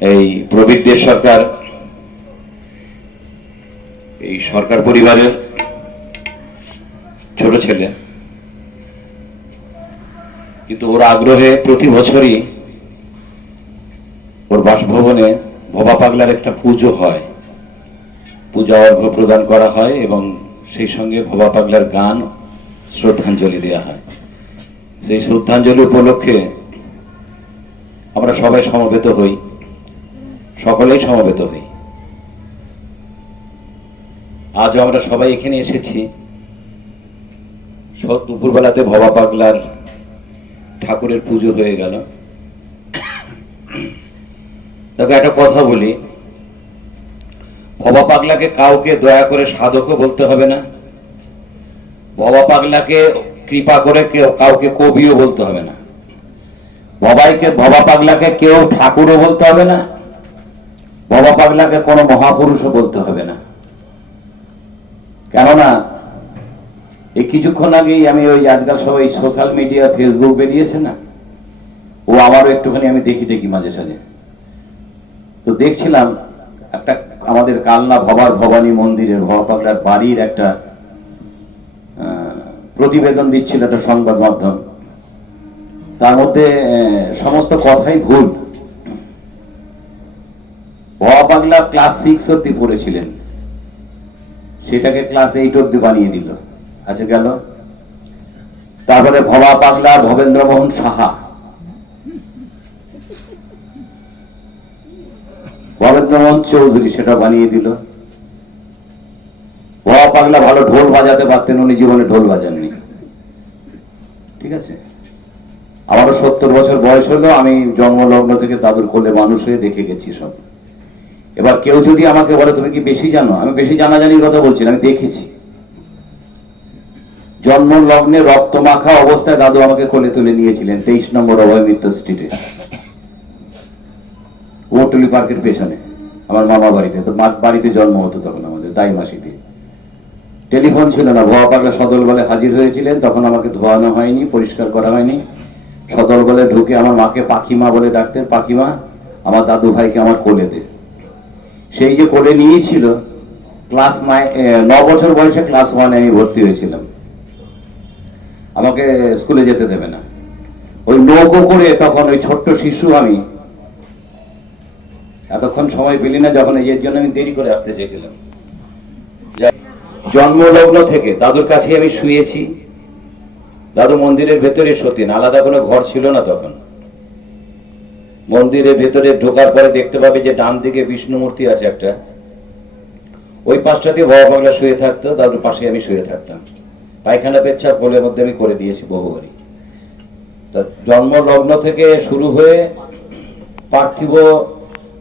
এই প্রবীর দেব সরকার, এই সরকার পরিবারের ছোট ছেলে। কিন্তু ওর আগ্রহে প্রতি বছরই ওর বাসভবনে ভবা পাগলার একটা পুজো হয়। পূজা অর্ঘ প্রদান করা হয় এবং সেই সঙ্গে ভবা পাগলার গান শ্রদ্ধাঞ্জলি দেওয়া হয়। সেই শ্রদ্ধাঞ্জলি উপলক্ষে আমরা সবাই সমবেত হই। সকলেই সমবেত হই। আজও আমরা সবাই এখানে এসেছি। দুপুরবেলাতে ভবা পাগলার ঠাকুরের পুজো হয়ে গেল। তাকে একটা কথা বলি, ভবা পাগলাকে কাউকে দয়া করে সাধকও বলতে হবে না। ভবা পাগলাকে কৃপা করে কেউ কাউকে কবিও বলতে হবে না। ভবাইকে ভবা পাগলাকে কেউ ঠাকুরও বলতে হবে না। ভবা পাগলাকে কোনো মহাপুরুষও বলতে হবে না। কেননা, এই কিছুক্ষণ আগেই আমি ওই আজকাল সবাই সোশ্যাল মিডিয়া ফেসবুক বেরিয়েছে না? ও আমারও একটুখানি আমি দেখি দেখি মাঝে সাঝে। তো দেখছিলাম একটা আমাদের কালনা ভবার ভবানী মন্দিরের, ভবা পাগলার বাড়ির একটা প্রতিবেদন দিচ্ছিল একটা সংবাদ মাধ্যম। তার মধ্যে সমস্ত কথাই ভুল। পাগলা ক্লাস সিক্স অব্দি পড়েছিলেন। সেটাকে ক্লাস এইট অব্দি বানিয়ে দিল। আচ্ছা গেল। তারপরে ভবা পাগলা ভবেন্দ্র মোহন সাহা। ভবেন্দ্র মোহন চৌধুরী সেটা বানিয়ে দিল। ভবা পাগলা ভালো ঢোল বাজাতে পারতেন, উনি জীবনে ঢোল বাজাননি। ঠিক আছে? আমারও সত্তর বছর বয়স হলো, আমি জন্মলগ্ন থেকে দাদুর কোলে মানুষ হয়ে দেখে গেছি সব। এবার কেউ যদি আমাকে বলে, তুমি কি বেশি জানো? আমি বেশি জানা জানাজানির কথা বলছি আমি দেখেছি। জন্ম, লগ্নে রক্ত মাখা অবস্থায় দাদু আমাকে কোলে তুলে নিয়েছিলেন তেইশ নম্বর অভয় মিত্র স্ট্রিটে। ওটুলি পার্কের পেছনে। আমার মামা বাড়িতে। তো বাড়িতে জন্ম হতো তখন আমাদের দাই মাসিতে। টেলিফোন ছিল না, ভুয়া সদল বলে হাজির হয়েছিলেন, তখন আমাকে ধোয়ানো হয়নি, পরিষ্কার করা হয়নি। সদল বলে ঢুকে আমার মাকে পাখিমা বলে ডাকতেন, পাখিমা, আমার দাদু ভাইকে আমার কোলে দে। সেই যে করে নিয়েছিল ক্লাস নাইন ন বছর বয়সে ক্লাস ওয়ানে আমি ভর্তি হয়েছিলাম। আমাকে স্কুলে যেতে দেবে না। ওই নৌকো করে তখন ওই ছোট্ট শিশু আমি এতক্ষণ সময় পেলি না, যখন এর জন্য আমি দেরি করে আসতে চেয়েছিলাম। জন্মলগ্ন থেকে দাদুর কাছে আমি শুয়েছি। দাদু মন্দিরের ভেতরে সতীন, আলাদা কোনো ঘর ছিল না তখন। মন্দিরের ভেতরে ঢোকার পরে দেখতে পাবে যে ডান দিকে বিষ্ণু মূর্তি আছে একটা। ওই পাশটা দিয়ে ভবা পাগলা শুয়ে থাকতো, দাদুর পাশে আমি শুয়ে থাকতাম। পায়খানা পেচ্ছা কোলের মধ্যে আমি করে দিয়েছি বহুবারই। তা জন্ম লগ্ন থেকে শুরু হয়ে পার্থিব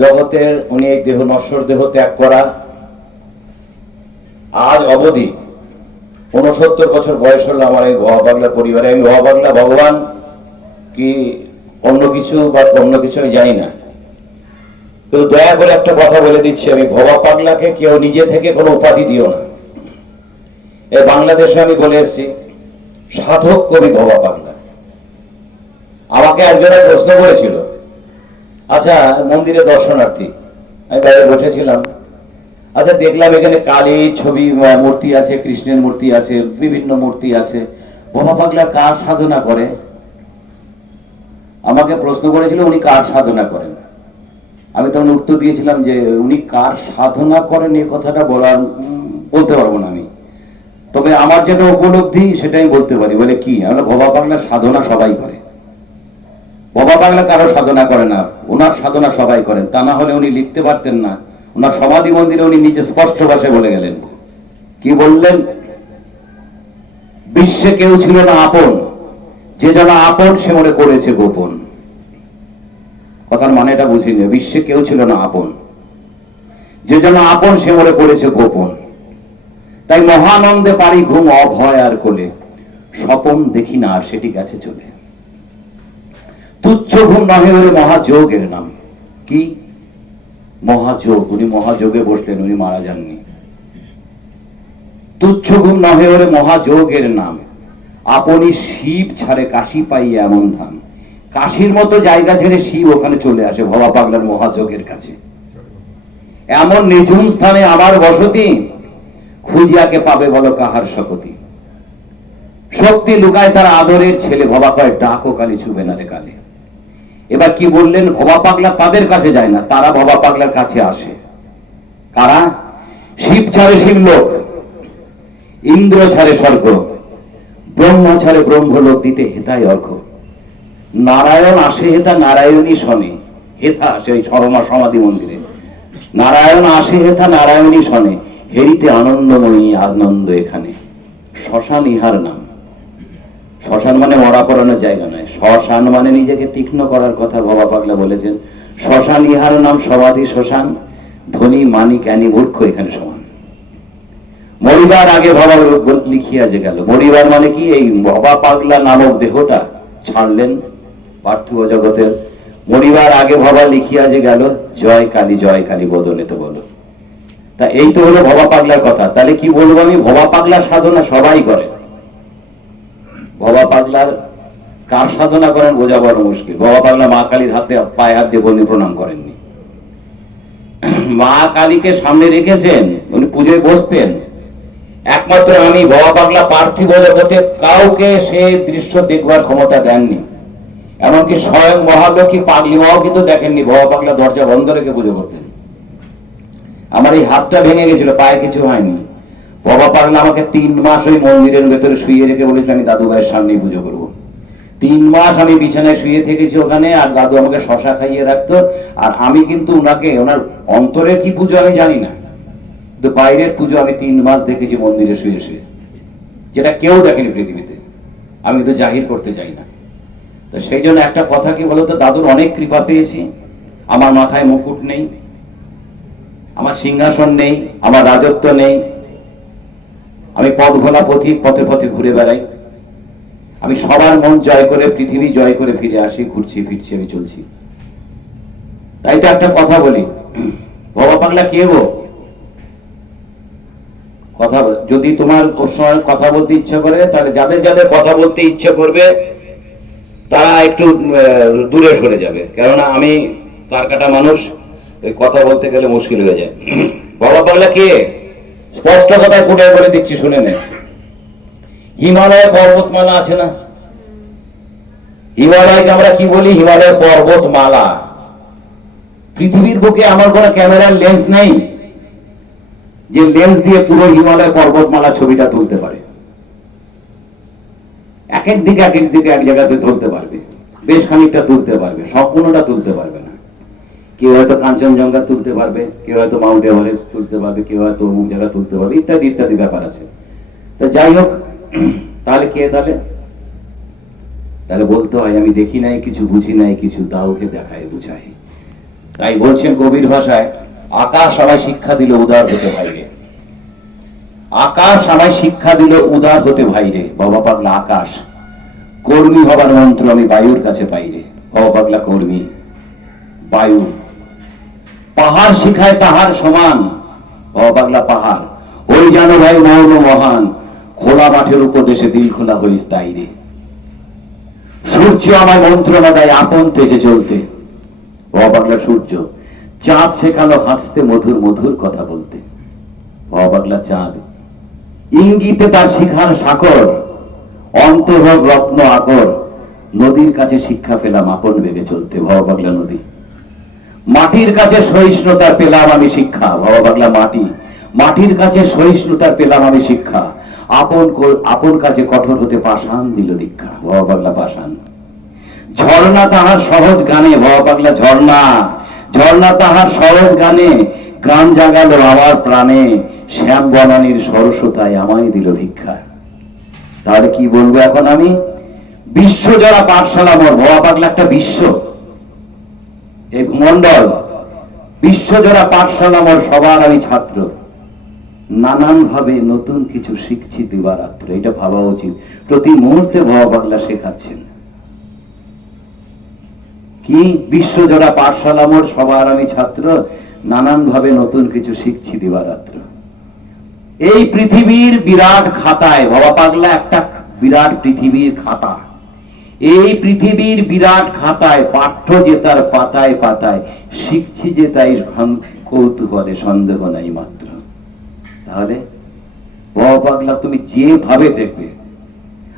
জগতের, উনি এই দেহ, নশ্বর দেহ ত্যাগ করা, আজ অবধি উনসত্তর বছর বয়স হলো আমার এই ভবা পাগলা পরিবারে। আমি ভবা পাগলা ভগবান কি অন্য কিছু বা অন্য কিছু আমি জানি না। কিন্তু দয়া করে একটা কথা বলে দিচ্ছি, আমি ভবা পাগলাকে কেউ নিজে থেকে কোনো উপাধি দিও না। এই বাংলাদেশে আমি বলে এসেছি, সাধক কবি ভবা পাগলা। আমাকে একজনের প্রশ্ন করেছিল আচ্ছা মন্দিরে দর্শনার্থী, আমি বাইরে বসেছিলাম। আচ্ছা দেখলাম এখানে কালী ছবি মূর্তি আছে, কৃষ্ণের মূর্তি আছে, বিভিন্ন মূর্তি আছে। ভবা পাগলা কার সাধনা করে? আমাকে প্রশ্ন করেছিল উনি কার সাধনা করেন। আমি তখন উত্তর দিয়েছিলাম যে উনি কার সাধনা করেন এই কথাটা বলার বলতে পারব না আমি। তবে আমার যেটা উপলব্ধি সেটাই বলতে পারি। বলে কি? আমরা ভবা পাগলা সাধনা সবাই করে। ভবা পাগলা কারও সাধনা করে না। ওনার সাধনা সবাই করেন। তা না হলে উনি লিখতে পারতেন না। ওনার সমাধি মন্দিরে উনি নিজে স্পষ্ট ভাষায় বলে গেলেন। কি বললেন? বিশ্বে কেউ ছিল না আপন। যে যেন আপন, সে মনে করেছে গোপন। কথার মানেটা বুঝিনি বিশ্বে কেউ ছিল না আপন। যে যেন আপন, সে মনে করেছে গোপন। তাই মহানন্দে পারি ঘুম অভয় আর কোলে। স্বপন দেখি না আর সেটি গেছে চলে। তুচ্ছ ঘুম নহে ওরে মহাযোগের নাম। কি? মহাযোগ, উনি মহাযোগে বসলেন, উনি মারা যাননি। তুচ্ছ ঘুম নহে ওরে মহাযোগের নাম। আপনি শিব ছাড়ে কাশি পাই এমন ধান। কাশির মতো জায়গা ছেড়ে শিব ওখানে চলে আসে ভবা পাগলার মহাযোগের কাছে। এমন নিঝুম স্থানে আবার বসতি, খুঁজিয়াকে পাবে বলো কাহার শপতি শক্তি লুকায় তার আদরের ছেলে ভবা কয়, ডাকো কালি ছুবে না রে কালে। এবার কি বললেন, ভবা পাগলা তাদের কাছে যায় না, তারা ভবা পাগলার কাছে আসে। কারা? শিব ছাড়ে শিবলোক, ইন্দ্র ছাড়ে স্বর্গ। ব্রহ্ম ছাড়ে ব্রহ্মলোক দিতে হেতাই অর্ঘ নারায়ণ আসে হেতা নারায়ণী শনে, হেথা সেই সরমা সমাধি মন্দিরে। নারায়ণ আসে হেথা নারায়ণী শনে, হেরিতে আনন্দময়ী আনন্দ এখানে। শ্মশান ইহার নাম। শ্মশান মানে মরা পড়ানোর জায়গা নয়। শ্মশান মানে নিজেকে তীক্ষ্ণ করার কথা বাবা পাগলা বলেছেন। শ্মশান ইহার নাম সমাধি শ্মশান। ধনী মানিক জ্ঞানী মূর্খ এখানে সমান। মরিবার আগে বাবা লিখিয়া যে গেল। মরিবার মানে কি? এই বাবা পাগলা নামক দেহটা ছাড়লেন পার্থিব জগতের। মরিবার আগে ভবা লিখিয়া যে গেল, জয় কালী জয় কালী বদনে তো বলো। তা এই তো হলো ভবা পাগলার কথা। তাহলে কি বলব আমি? ভবা পাগলার সাধনা সবাই করে। ভবা পাগলার কার সাধনা করেন বোঝা বড় মুশকিল। ভবা পাগলা মা কালীর হাতে পায়ে হাত দিয়ে বন্দি প্রণাম করেননি। মা কালীকে সামনে রেখেছেন, উনি পুজোয় বসতেন। একমাত্র আমি ভবা পাগলা পার্থিব জগতে কাউকে সে দৃশ্য দেখবার ক্ষমতা দেননি। এমনকি স্বয়ং মহালক্ষ্মী পাগলি মাও কিন্তু দেখেননি, বাবা পাগলা দরজা বন্ধ রেখে পুজো করতেন। আমার এই হাতটা ভেঙে গেছিল, পায়ে কিছু হয়নি। বাবা পাগলা আমাকে তিন মাস ওই মন্দিরের ভেতরে শুয়ে রেখে বলেছিল, আমি দাদু ভাইয়ের সামনেই পুজো করব। তিন মাস আমি বিছানায় শুয়ে থেকেছি ওখানে, আর দাদু আমাকে শশা খাইয়ে রাখতো, আর আমি কিন্তু ওনাকে ওনার অন্তরে কি পুজো আমি জানি না। কিন্তু বাইরের পুজো আমি তিন মাস দেখেছি, মন্দিরে শুয়ে শুয়ে। যেটা কেউ দেখেনি পৃথিবীতে। আমি তো জাহির করতে চাই না। তো সেই জন্য একটা কথা কি বলতো, দাদুর অনেক কৃপা পেয়েছি। আমার মাথায় মুকুট নেই, আমার সিংহাসন নেই, আমার রাজত্ব নেই। আমি পথ ভোলা পথিক পথে পথে ঘুরে বেড়াই। আমি সবার মন জয় করে, পৃথিবী জয় করে ফিরে আসি, ঘুরছি, ফিরছি, আমি চলছি। তাই তো একটা কথা বলি। বাবা পাগলা কে গো? কথা বল- যদি তোমার সঙ্গে কথা বলতে ইচ্ছে করে, তাহলে যাদের যাদের কথা বলতে ইচ্ছে করবে, তারা একটু দূরে সরে যাবে। কেননা আমি তার কাটা মানুষ কথা বলতে গেলে মুশকিল হয়ে যায়। বাবা পাগলা কে? স্পষ্ট কথা ফুটে বলে দিচ্ছি, শুনে নে। হিমালয় পর্বতমালা আছে না? হিমালয়কে আমরা কি বলি? হিমালয় পর্বতমালা। পৃথিবীর বুকে আমার কোনো ক্যামেরার লেন্স নেই। যে লেন্স দিয়ে পুরো হিমালয় পর্বতমালা ছবিটা তুলতে পারে। এক এক দিকে এক এক দিকে এক জায়গাতে তুলতে পারবে। বেশ খানিকটা তুলতে পারবে, সম্পূর্ণটা তুলতে পারবে না। কেউ হয়তো কাঞ্চনজঙ্ঘা তুলতে পারবে, কেউ হয়তো মাউন্ট এভারেস্ট তুলতে পারবে, কেউ হয়তো অমুক জায়গা তুলতে পারবে, ইত্যাদি ইত্যাদি ব্যাপার আছে। তা যাই হোক, তাহলে কে তাহলে? তাহলে বলতে হয়, আমি দেখি নাই, কিছু বুঝি নাই, কিছু তাওকে দেখায় বুঝাই তাই বলছেন কবির ভাষায় আকাশ আমায় শিক্ষা দিল উদার হতে ভাইরে। আকাশ আমায় শিক্ষা দিল উদার হতে ভাইরে। বাবা পাগলা আকাশ, কর্মী হবার মন্ত্র আমি বায়ুর কাছে পাইরে। বাবা পাগলা কর্মী, বায়ু। পাহাড় শিখায় তাহার সমান বাবা পাগলা পাহাড়। ওই জানো ভাই মৌন মহান, খোলা মাঠের উপদেশে দিল খোলা হইস তাই রে সূর্য আমায় মন্ত্রণা দেয়, আপন তেজে চলতে। বাবা পাগলা সূর্য চাঁদ শেখালো হাসতে মধুর মধুর কথা বলতে। বাবা পাগলা চাঁদ, ইঙ্গিতে তার শিখার সাকর অন্তরভ রত্ন আকর, নদীর কাছে শিক্ষা পেলাম আপন ভেবে চলতে ভবা পাগলা নদী। মাটির কাছে সহিষ্ণুতার পেলাম আমি শিক্ষা ভবা পাগলা মাটি, মাটির কাছে সহিষ্ণুতার পেলাম আমি শিক্ষা। আপন আপন কাছে কঠোর হতে পাষাণ দিল দীক্ষা ভবা পাগলা পাষাণ। ঝর্ণা তাহার সহজ গানে ভবা পাগলা ঝর্ণা। ঝর্ণা তাহার সহজ গানে গান জাগালো আমার প্রাণে। শ্যাম বনানীর সরস্বতায় আমায় দিল ভিক্ষা। তাহলে কি বলব এখন আমি? বিশ্বজোড়া পাঠশালা মোর ভবা পাগলা একটা বিশ্ব। এই মন্ডল বিশ্বজোড়া পাঠশালা মোর সবার আমি ছাত্র। নানান ভাবে নতুন কিছু শিখছি দিবারাত্র এটা ভাবা উচিত। প্রতি মুহূর্তে ভবা পাগলা শেখাচ্ছেন। কি বিশ্বজোড়া পাঠশালা মোর? সবার আমি ছাত্র নানান ভাবে নতুন কিছু শিখছি দিবারাত্র। এই পৃথিবীর বিরাট খাতায়, বাবা পাগলা, একটা বিরাট পৃথিবীর খাতা। এই পৃথিবীর বিরাট খাতায়, পাঠ্য যে তার পাতায় পাতায়, শিখছি যে তাই কৌতূহলে, সন্দেহ নাই মাত্র। তাহলে, বাবা পাগলা, তুমি যেভাবে দেখবে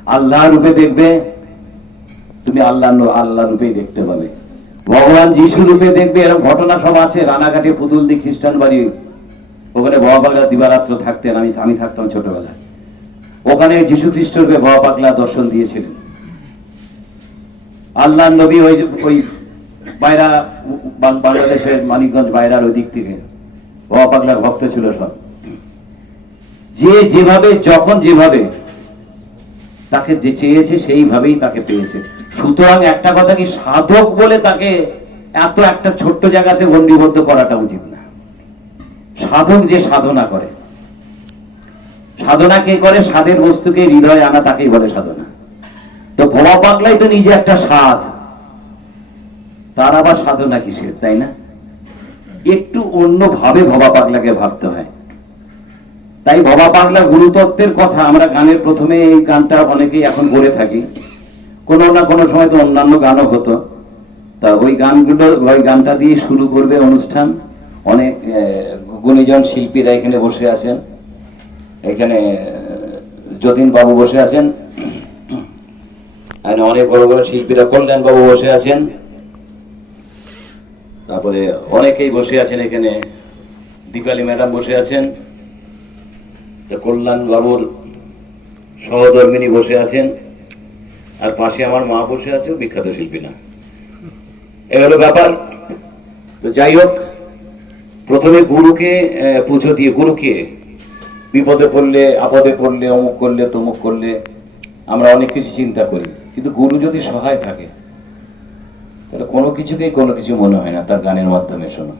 আল্লাহ রূপে দেখবে তুমি আল্লাহ আল্লাহ রূপেই দেখতে পাবে। ভগবান যিশু রূপে দেখবে, এরকম ঘটনা সব আছে, রানাঘাটে পুতুল দি খ্রিস্টান বাড়ি, ওখানে বাবা পাগলা দিবারাত্র থাকতেন, আমি আমি থাকতাম ছোটবেলায়। ওখানে যিশু খ্রিস্ট রূপে বাবা পাগলা দর্শন দিয়েছিলেন। আল্লাহ নবী ওই ওই বাইরা বাংলাদেশের মানিকগঞ্জ বাইরার ওই দিক থেকে। বাবা পাগলার ভক্ত ছিল সব। যে যেভাবে, যখন যেভাবে, তাকে যে চেয়েছে, সেইভাবেই তাকে পেয়েছে। সুতরাং একটা কথা কি সাধক বলে তাকে এত একটা ছোট্ট জায়গাতে গণ্ডিবদ্ধ করাটা উচিত না। সাধক যে সাধনা করে, সাধনা কে করে? স্বাদের বস্তুকে হৃদয়ে আনা তাকেই বলে সাধনা। তো ভবা পাগলাই তো নিজে একটা স্বাদ। তার আবার সাধনা কিসের, তাই না? একটু অন্য ভাবে পাগলাকে ভাবতে হয়। তাই ভবা পাগলা গুরুতত্ত্বের কথা আমরা গানের প্রথমে এই গানটা অনেকেই এখন করে থাকি। কোনো না কোনো সময় তো অন্যান্য গানও হতো। তা ওই গানগুলো, ওই গানটা দিয়ে শুরু করবে অনুষ্ঠান। অনেক গুণীজন শিল্পীরা এখানে বসে আছেন। এখানে যতীন বাবু বসে আছেন। অনেক বড় বড় শিল্পীরা কল্যাণ বাবু বসে আছেন। তারপরে অনেকেই বসে আছেন এখানে। দীপালি ম্যাডাম বসে আছেন। কল্যাণ বাবুর সহধর্মিনী বসে আছেন। আর পাশে আমার মা বসে আছে বিখ্যাত শিল্পী না। এ হলো ব্যাপার। তো যাই হোক, প্রথমে গুরুকে পুজো দিয়ে, গুরুকে বিপদে পড়লে, আপদে পড়লে, অমুক করলে, তমুক করলে, আমরা অনেক কিছু চিন্তা করি। কিন্তু গুরু যদি সহায় থাকে, তাহলে কোনো কিছুকেই কোনো কিছু মনে হয় না, তার গানের মাধ্যমে শোনো।